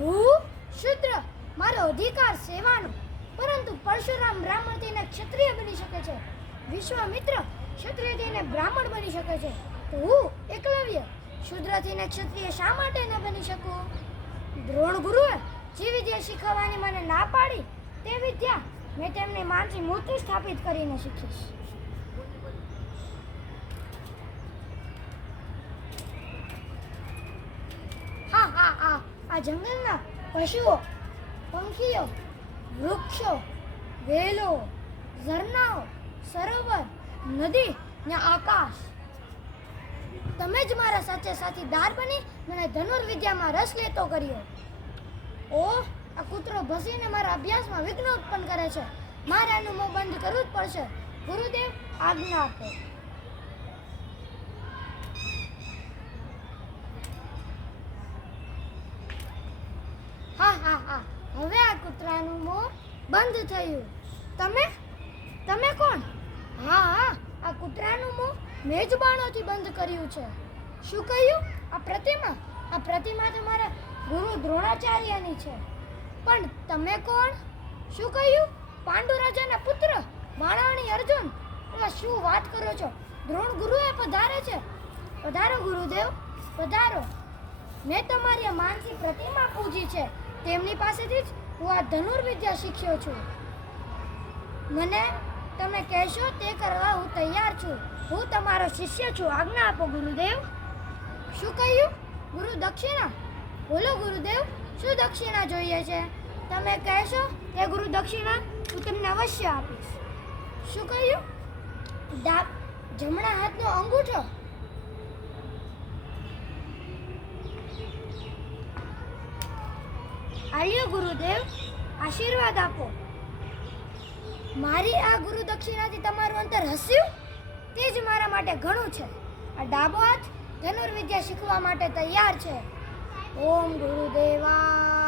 હું શુદ્ર, મારો અધિકાર સેવાનો, પરંતુ પરશુરામ બ્રાહ્મણ થઈને ક્ષત્રિય બની શકે છે. વિશ્વામિત્ર ક્ષત્રિય થઈને બ્રાહ્મણ બની શકે છે, તો હું એકલવ્ય શુદ્ર થઈને ક્ષત્રિય શા માટે ન બની શકું? દ્રોણ ગુરુએ જે વિદ્યા શીખવવાની મને ના પાડી તે વિદ્યા મેં તેમની માનસી મૂર્તિ સ્થાપિત કરીને શીખીશ. હા હા હા, આ જંગલના પશુઓ, પંખીઓ, વૃક્ષો, વેલો, ઝરણાઓ, સરોવર, નદી ને આકાશ, તમે જ મારા સાચે સાથીદાર બની મને ધનુર્વિદ્યામાં રસ લેતો કર્યો. ઓહ, આ કૂતરો ભસીને મારા અભ્યાસમાં વિઘ્ન ઉત્પન્ન કરે છે. મારે આનું મોં બંધ કરવું જ પડશે. ગુરુદેવ, આજ્ઞા આપો. હા હા હા, હવે આ કૂતરાનું મોં બંધ થયું. તમે કોણ? હા હા, આ કૂતરાનું મોં મેજબાનોથી બંધ કર્યું છે. શું કહ્યું? આ પ્રતિમા તો મારા ગુરુ દ્રોણાચાર્યની છે. પણ તમે કોણ? શું કહ્યું? પાંડુ રાજાના પુત્ર વાણાણી અર્જુન. એટલે શું વાત કરો છો? દ્રોણ ગુરુએ પધારે છે. પધારો ગુરુદેવ, પધારો. મેં તમારી આ માનસી પ્રતિમા પૂજી છે. તેમની પાસેથી જ હું આ ધનુર્વિદ્યા શીખ્યો છું. મને તમે કહેશો તે કરવા હું તૈયાર છું. હું તમારો શિષ્ય છું. આજ્ઞા આપો ગુરુદેવ. શું કહ્યું? ગુરુ દક્ષિણા? બોલો ગુરુદેવ, શું દક્ષિણા જોઈએ છે? તમે કહેશો તે ગુરુ દક્ષિણા હું તમને અવશ્ય આપીશ. શું કહ્યું? જમણા હાથનો અંગૂઠો? આલ્યો ગુરુદેવ, આશીર્વાદ આપો. મારી આ ગુરુ દક્ષિણાથી તમારું અંતર હસ્યું તે જ મારા માટે ઘણું છે. આ ડાબો હાથ ધનુર્વિદ્યા શીખવા માટે તૈયાર છે. ઓમ ગુરુદેવા